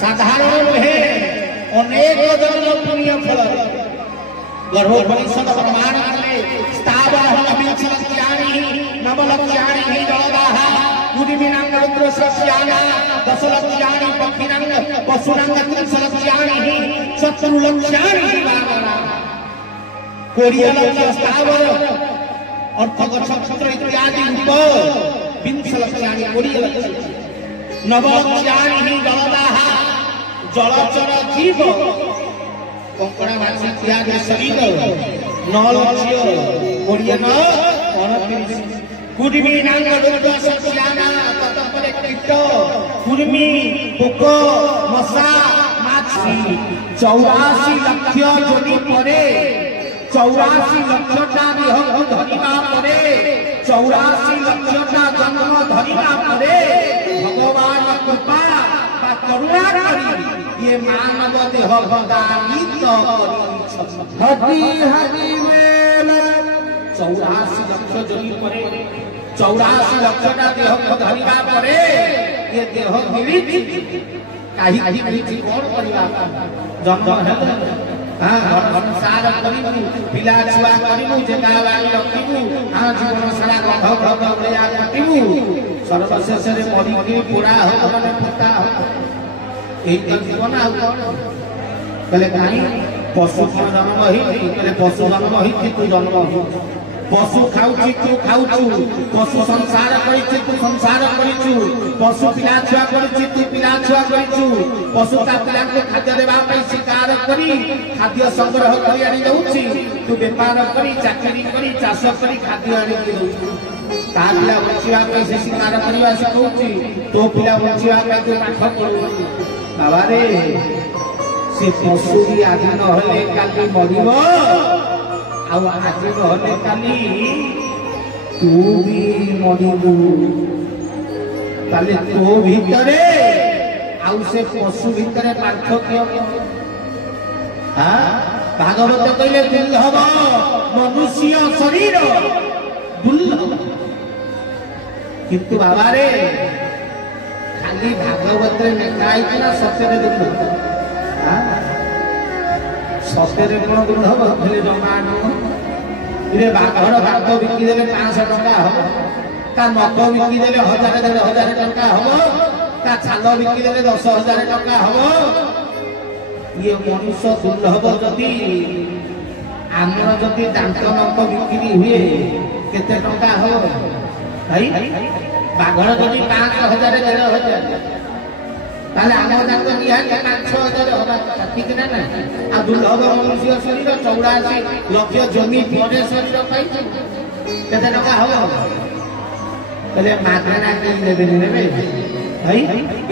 साधारण नुहे अनेक जन्म पुण्य फल गर्भोपनिषद प्रमाण कले स्थावरः विंशलक्ष्याणि नवलक्ष्याणि जलदाः कुडिमिनां रुद्रसस्याना दशलक्ष्याणि पक्षिणां पशूनां त्रिंशलक्ष्याणि शत्रुलक्ष्याणि वानरा कोरियलक्ष्य स्थावर अर्थगच्छत्र इत्यादि रूप विंशलक्ष्याणि कोरियलक्ष्य नवलक्ष्याणि जलदाः जलचर जीव कंकड़ा माछी इत्यादि शरीर 9 लक्ष्य कोरियन 29 कुर्मीनां रुद्रसस्याना ततपरे कीट कुर्मी पोक मशा माछी 84 लक्ष जोनी परे 84 लक्षटा देह धरिबा परे 84 लक्षटा जन्म धरिबा परे भगवान कृपा बा करुणा करी ये मानव देह भगानित हरि हरि मेल 84 लक्ष जोनी परे 84 लक्षटा देह धरिबा परे ये देह मिलिछि काही मिलिछि कोन परिवा जन्म है संसार करिबु पिला छुआ करिबु जेका वाली रखिबु आ जीवन सारा गध गध भया कटिबु सर्वशेष रे मरि के पूरा हो माने पता हो एई तो जीवन आ कोन कहले काई पशु जन्म ही कहले पशु जन्म ही तू जन्म हो पशु खाउची तू खाउचु पशु संसार करिछि तू संसार करिछु पशु पिला छुआ करिछि तू पिला छुआ करिछु पशु ता पिला के खाद्य देबा पई शिकार करी खाद्य संग्रह करी आनी दउछि तू व्यापार करी चाकरी करी चाष करी खाद्य आनी दउछु ता पिला बचिवा पई से शिकार करिवा सिखौछि तो पिला बचिवा पई तू पाठ पढु बाबा रे से पशु भी आदि न होले काली मरिबो आउ आज नहले काली तू भी मरिबू ताले तो भीतरे आउ से पशु भीतरे पार्थक्य हां भागवत कहले दुर्लभ मनुष्य शरीर दुर्लभ किंतु बाबा रे खाली भागवत रे लिखाई ना सत्य रे दुर्लभ हां सस्ते कोन दुर्लभ हेले जमा रे बाघर भाग बिकी देले 500 टका हो ता नक बिकी देले 1000 टका हो ता छाल बिकी देले 10000 टका हो ये मनुष्य दुर्लभ जति आमर जति दांत नक बिक्री हुए केते टका हो भाई बाघर जति 5000 10,000 ताले आम दांत निहाती 5,000 होगा ठीक ना ना आ दुर्लभ मनुष्य शरीर 84 लक्ष जमी परे शरीर पाइछु केते टका हो कहले मागना के लेबे भाई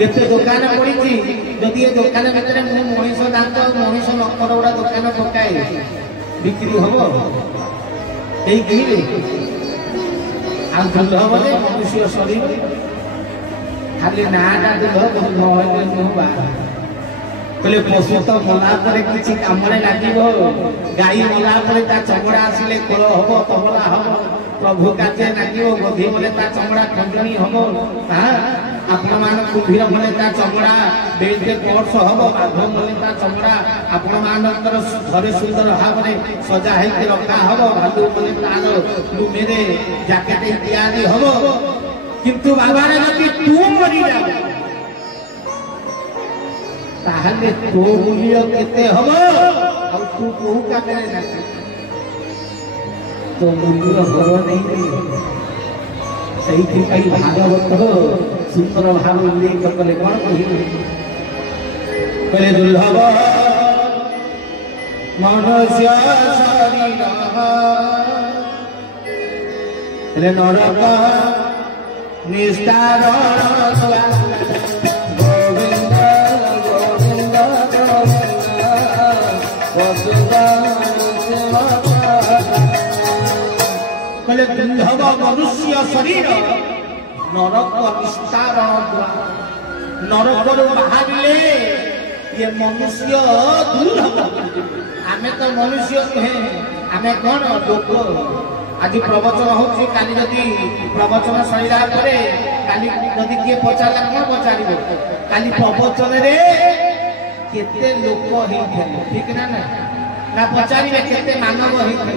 एते दुकान पड़ीछि जदि ए दुकान भीतर मु मनीष दांत मनीष नकर उडा दुकान पकाए बिक्री होबो एई कहिबे आ दुर्लभ मनुष्य शरीर खाली नाटा दुर्लभ नहले नुबा कहले पशु तो मला परे किछि कामरे लागिबो गाई मला परे ता चमड़ा आसिले कोल हबो तबला हबो प्रभु काचे लागिबो गधी बोले ता चमड़ा खंजनी हबो हां आपन मान कुंभीर बोले ता चमड़ा बेद के कोर्स हबो बाघ बोले ता चमड़ा आपन मानकर घरे सुंदर भाबरे सजा है के रखा हबो भालू बोले तार लुमेरे जैकेट इत्यादि हबो किंतु बाबा रे जति तू मरि जाबो ताहले तो मूल्य केते हबो आ तू कोहू का करे ना तो मूल्य हबो नहीं सही थी कई भागवत सुंदर भाव उल्लेख कले कोन कहि कले दुर्लभ मनुष्य शरीर ले नरक निस्तार गोविंद गोविंद कले दुर्लभ मनुष्य शरीर नरक निस्तार नरक बाहरिले ये मनुष्य दुर्लभ आमे तो मनुष्य नुहे आमे कौन लोक आज प्रवचन होची काली जदि प्रवचन सरिला परे काली जदि किए पचारा कौन पचार काली प्रवचन रे केते लोक होइथे ठीक ना ना पचारिबे केते मानव होइथे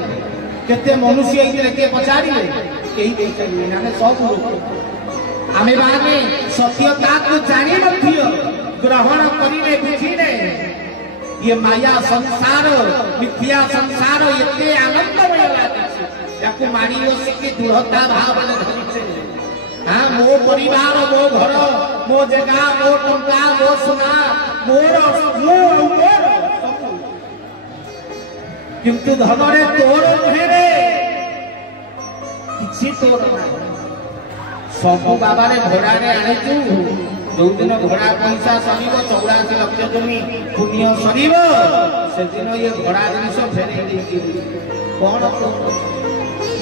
केते मनुष्य होइथे के पचारिबे केही देई चली ना सब लोक आमे बाने सत्यता को जानि नथियो ग्रहण करिले बुझिले ये माया संसार मिथ्या संसार एते आनंदमय लागे याको मारी ओसिके दृढ़ता भाव ने धरिছে हां मो परिवार मो घर मो जगह मो टंका मो सोना मोर मोर किंतु धन रे तोर नहे रे किछि तोर ना सब बाबा रे घोड़ा रे आने तू जो दिन घोड़ा पैसा सरीब 84 लाख जमी पुण्य सरीब से दिन ये घोड़ा जिनिस फेरे देई कौन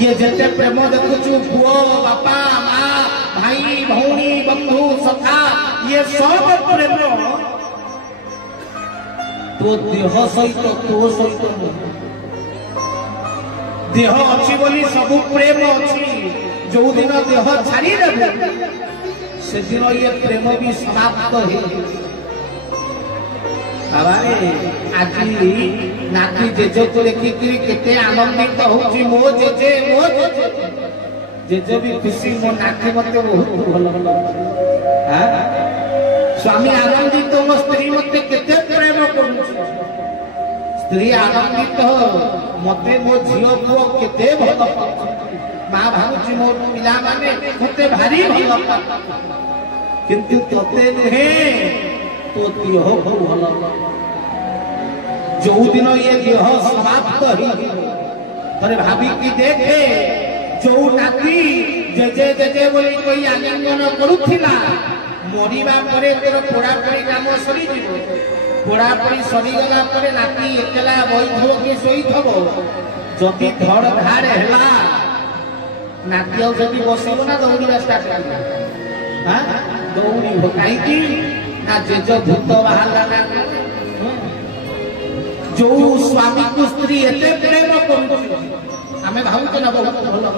ये जेते प्रेम देखुचु पुओ बापा मां भाई भौणी बंधु सखा ये सब प्रेम तो देह सहित तो सहित देह अच्छी बोली सब प्रेम अच्छी जो दिन देह छाड़ी देबे से दिन ये प्रेम भी समाप्त है बाबारे आज नाती जेजे को देखी केते आनंदित होची मो जेजे जेजे भी खुशी मो नाती मते बहुत भलो हां स्वामी आनंदित मो स्त्री मते केते प्रेम करूची स्त्री आनंदित मते मो झियो पुओ केते भलो मां भाबुची मो पिला माने मते भारी भलो किंतु तते नहे तो देह को भलो जो दिन ये देह समाप्त ही अरे भाभी की देखे जो नाती जेजे जेजे बोली कोई आलिंगन करुथिला मरिबा परे तेरो पोड़ा पड़ी काम सरी जीवो पोड़ा पड़ी सरी गला परे नाती एकला बइथबो कि सोइथबो जति धड़ धार हैला नाती औ जति बसिबो ना दौड़ीबा स्टार्ट करबा हां दौड़ी हो काई की ना जेज भूत बाहला ना जो स्वामी को स्त्री एते प्रेम करू हमें भावुत ना बहुत भलो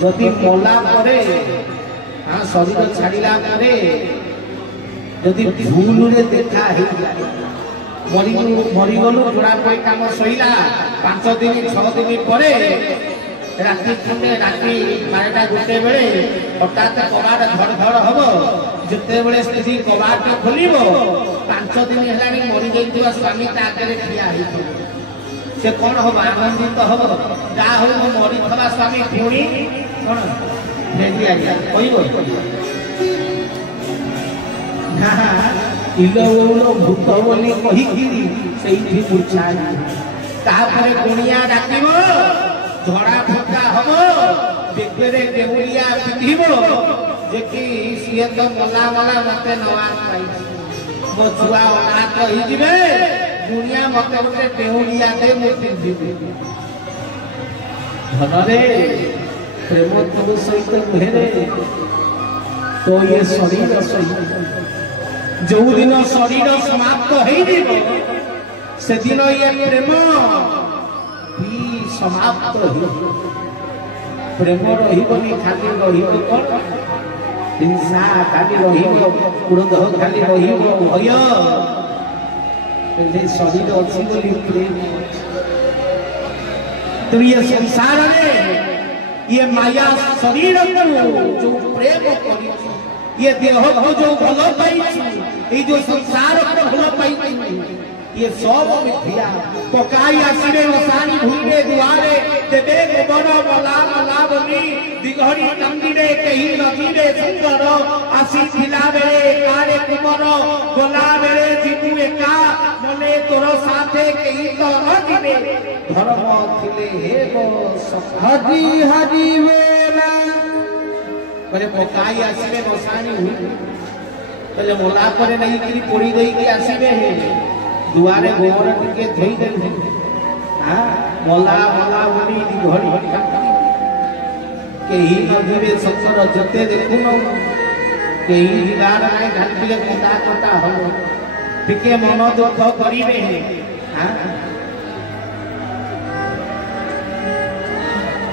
जदि मोला परे हां शरीर छाड़िला परे जदि भूल रे देखा हे मरी गलो जोड़ा कोई काम सइला 5 दिन 6 दिन परे राती खंडे राती 12टा गुटे बेले हठात कबाड़ धड़ धड़ हबो जते बेले स्त्री कबाड़ खोलिबो 5 दिन हेलानी मरि गइथिबा स्वामी ता आगे ठिया हेथि से कोन हो आनंदित हो जा हो मरि थबा स्वामी पुणी कोन भेटि आइया कहिबो ना इलो ओलो भूत बोली कहि गिरी सेही पुछाई ता परे गुणिया डाकिबो झड़ा फुका हबो बेकरे देहुरिया पिथिबो जे कि सिए तो मला मला मते नवाज पाई मो छुआ ओना कहि दिबे दुनिया मते ओते देहुरिया दे मोति दिबे धनरे प्रेम तो सहित भेरे तो ये शरीर सहित जो दिन शरीर समाप्त हेई दिबो से दिन ये प्रेम समाप्त हो प्रेम रही खाली रही कौन हिंसा खाली रही क्रोध खाली रही भय शरीर अच्छी बोली प्रेम तो ये संसार में ये माया शरीर को जो प्रेम कर ये देह को जो भल पाई जो संसार को भल पाई ये सब मिथ्या पकाई आसिरे रसानी भूले दुआरे देबे गोबर मला मला बनी दिघरी कंदिरे कहीं नदीरे सुंदर आसी थिला बेले कारे कुमर गोला बेले जीतु एका मने तोर साथे कहीं तो रजिबे धर्म थिले हेबो हरि हरि वेला परे पकाई आसिरे रसानी भूले पहले मोला परे नहीं कि पोड़ी गई कि आसिबे हे दुआरे गोबर टिके धोई दे हां मला मला बोली घड़ी केही नदीरे सत्सर जते देखुनो केही दिगार आए घाटिले कुंडा कटा हो टिके मन दुख करिवे हां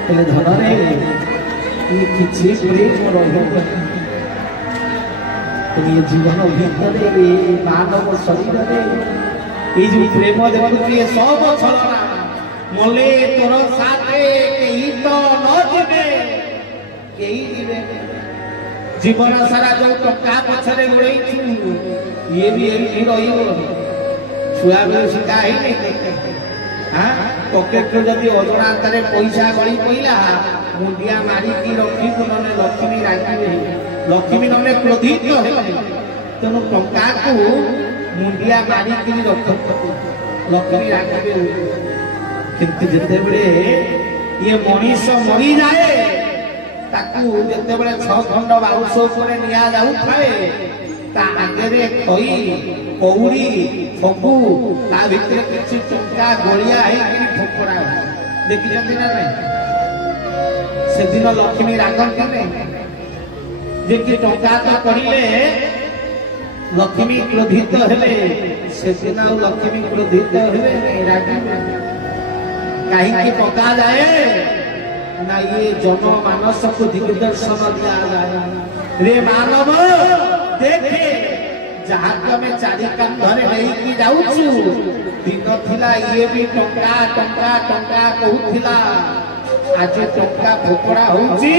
तले धनरे ये किसी प्रेम रही तुम ये जीवन भीतर मानव शरीर ये जो प्रेम देखुए सब छलना मले तोर साथे कहीं तो न जीवे कहीं जीवे जीवन सारा जो टका पछरे गुड़े ये भी यही रही छुआ बेल शिका ही नहीं हाँ पकेट जदि अजनांतर पैसा गली पड़ा मुंडिया मारिकी रखी नने लक्ष्मी राखी लक्ष्मी नने क्रोधित तेणु टंका को मुंडिया मारिकी रख लक्ष्मी राखी किंतु जितेबले ये मनीष मरी जाए ताकू जितेबले 6 खंड बाउंश उपरे निया जाउथाए ता आगे खई कौड़ी फगु ता भितर किछि टंका गोलिया है फोपड़ा देखिछथि ना नहीं से दिन लक्ष्मी रागन नहीं जे कि टंका तो करिले लक्ष्मी क्रोधित हेले से दिन लक्ष्मी क्रोधित हेले नहीं रागी कहीं की पका जाए ना ये जन मानस को दिग्दर्शन दिया जाए रे मानव देखे जहाँ तमे चारि कांधरे लेकी जाउछु दिन थिला ये भी टंका टंका टंका कहूथिला आज टंका फोपड़ा होउची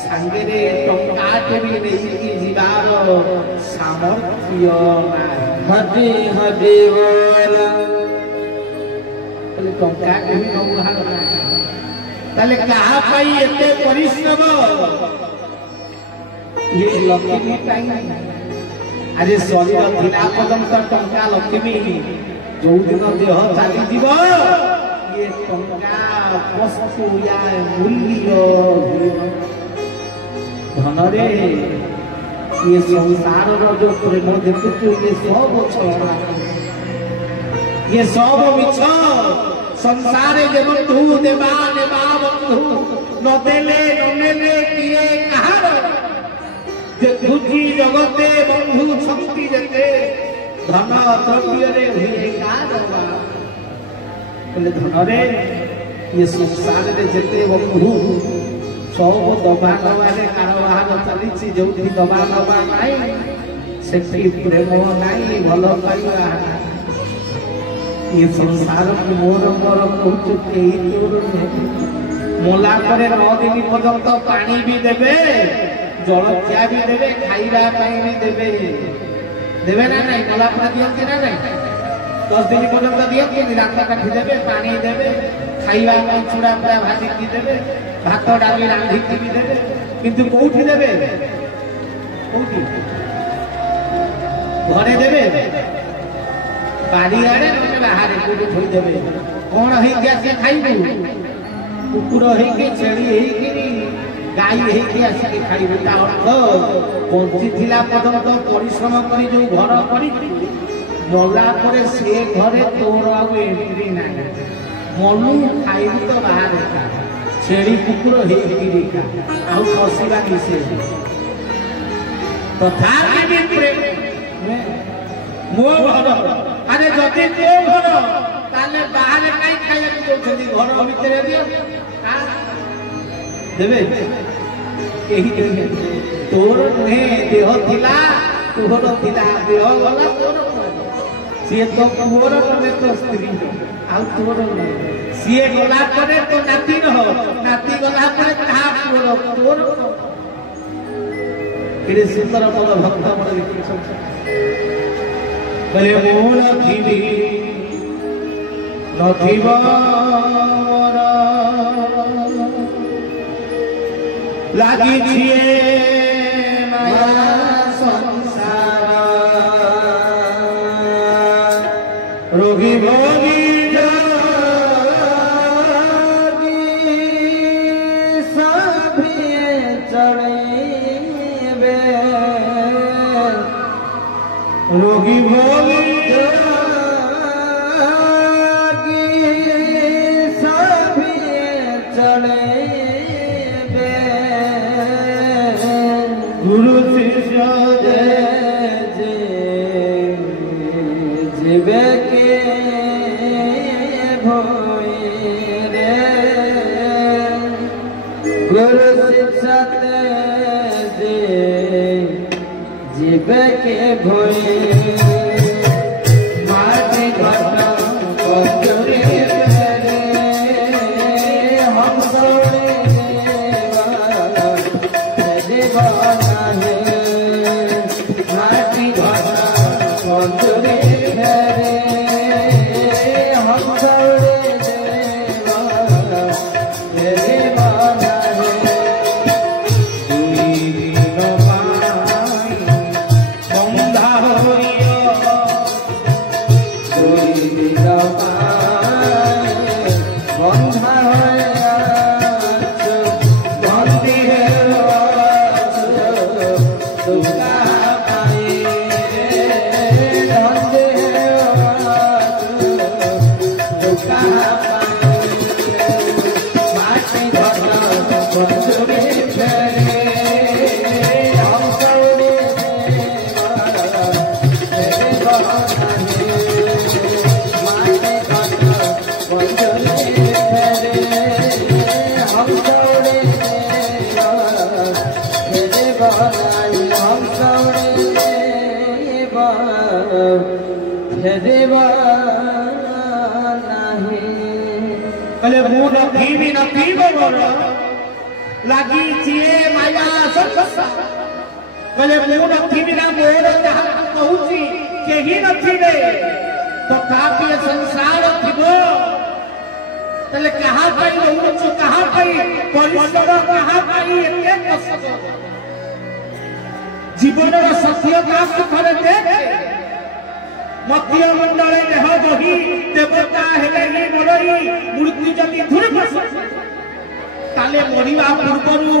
संगे टंका के भी लेकी जीवार सामर्थ्य हदे हदे वाला टंका के भी नौहार ताले कहा पाई एते परिश्रम ये लक्ष्मी पाई अरे शरीर थिला पर्यंत टंका लक्ष्मी जो दिन देह चली जीव ये टंका वस्तु या मूल्य धन रे ये संसार जो प्रेम देखु ये सब छलना ये सब मिछ संसार जे बंधु देवा देवा बंधु न देले न नेले किए कहार दुखी जगते बंधु शक्ति जते धन द्रव्य रे हुए कादवा बोले धन रे ये संसार रे जते बंधु सब दबा दबा रे कारोबार चलीछि जोठी दबा दबा नाही सेठी प्रेम नाही भलो पाइबा ये संसार को मोर मोर कहू के तोर मोला करे 9 दिन पर्यंत पानी भी देबे जलखिया भी देवे खाइबा भी देवे देवे ना नहीं मोला पूरा दियंती ना नहीं 10 दिन पर्यंत दियंती रात काटी देवे पानी देवे खाइबा चूड़ा पूरा भाजी की देवे भात डाली रांधी की भी देवे किंतु कोठी देवे कोठी घरे देवे बाड़ी आड़े न बाहर कोठी थोई देवे कोन हे के से खाइबू कुकुर हे के छेड़ी हे के गाई हे आसिक खाइबू ता अर्थ बंची थिला पर्यंत परिश्रम करी जो घर करी मला परे से घरे तोर आ एंट्री ना मनु खाइबू तो बाहर खा छेड़ी कुकुर हे कि खा आ पसीबा किसे तथा भी प्रेम मो घर अरे जति तो घर ताले बाहर काई खाइले दोछदी घर भीतर दियो देवे एही तोर नुहे देह थिला तोर थिला देह गला तोर सी तो पुअर करे तो स्त्री आ तोर सी गला करे तो नाती न नाती गला करे कहा पुअर तोर केरे सुंदर पद भक्त मन लिखि बले मोल थिली नथिबार लागी छिए माया संसार रोगी भोगी जागी सभी चढ़ेबे रोगी भोगी गुरु शिष्य जीवे के भोई रे गुरु जीवे के भोए माटी घटा कचरे फेरे हम सौरे देवा नहीं माटी घटा कचरे फेरे हम सौरे देवा कले मुंह न पीबो लगी चिए माया संसा कले मुंह न पीबिना मोर जहाँ कहूची केही न थिबे तो कापी संसार थिबो तले कहाँ पाई बहुचु कहाँ पाई परिश्रम कहाँ पाई एते कष्ट जीवन सत्य काम करे देखे मध्य मंडले देह बही देवता हेले मोरई मृत्यु जति धुर ताले मरिवा पूर्वरु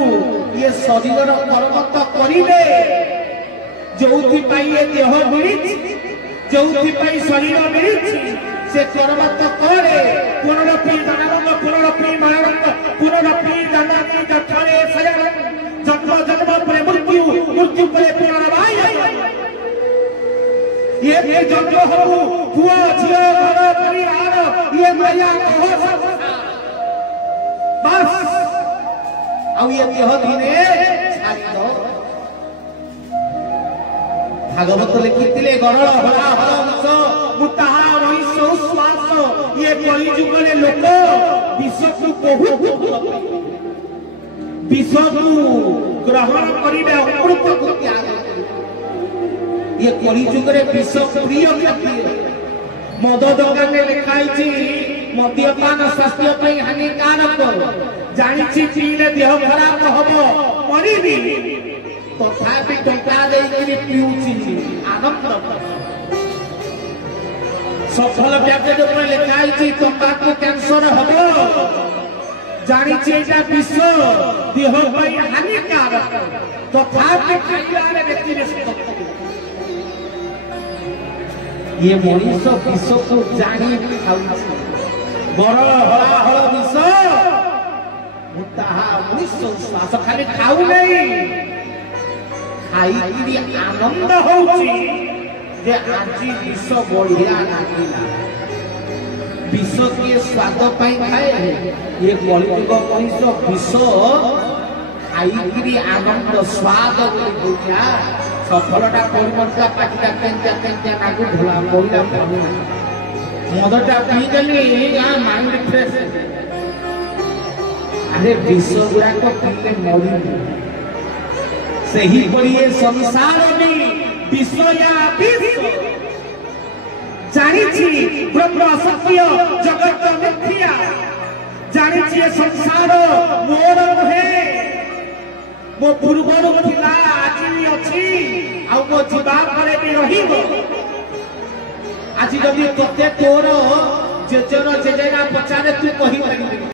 ये शरीर कर्म करिवे जोथि पाई ये देह मिलिछि जोथि पाई शरीर मिलिछि से कर्म करे पुनरपि दानव पुनरपि मानव पुनरपि दानानि जठरे सयन जन्म जन्म पर मृत्यु पर पुनर्वाय ये जन्म हो पुआ झियो घर परिवार ये माया कहो बस अब ये देह दिने छाड़ी दो भागवत लिखिथिले गरल हला हंस मुताहा मनुष्य श्वास ये कलिजुगले लोक विश्व को बहुत विश्व को ग्रहण करिवे अमृत को त्याग ये कलिजुगरे विश्व प्रिय व्यक्ति मद दোकान में लिखाई मद्यपान स्वास्थ्य पर हानिकारक जानी पीले देह खराब हम मरबी तथापि टंका पीऊँ आनंद सफल पैकेज लिखाई तंबाकू कैंसर हम जानी विश्व देह हानिकारक तथापि खाइबार व्यक्ति ये मनीष विश्व को जानी बड़ हलाहल विष मनीष श्वास खाली खाऊ नहीं खाई आनंद होची आज विष बढ़िया लगिला विष किए स्वाद खाए ये कलिजुग मनीष विष खाई आनंद स्वाद बुझा सफलता परिमर्ता पाटिका केंचा केंचा नागु धुला मोइला पहुना मदटा पी गली माइंड फ्रेश अरे विश्व गुरा को पीले मरी सही पड़िए संसार में विश्व या विश्व जानी ब्रह्म सत्य जगत मिथ्या जानी संसार मोर नुहे मो पूर्वर थिला आज अच्छी आ मो जीवा परे भी रहिबो आज जदि तोते तोर जेजर जेजेरा पचारे तू कहि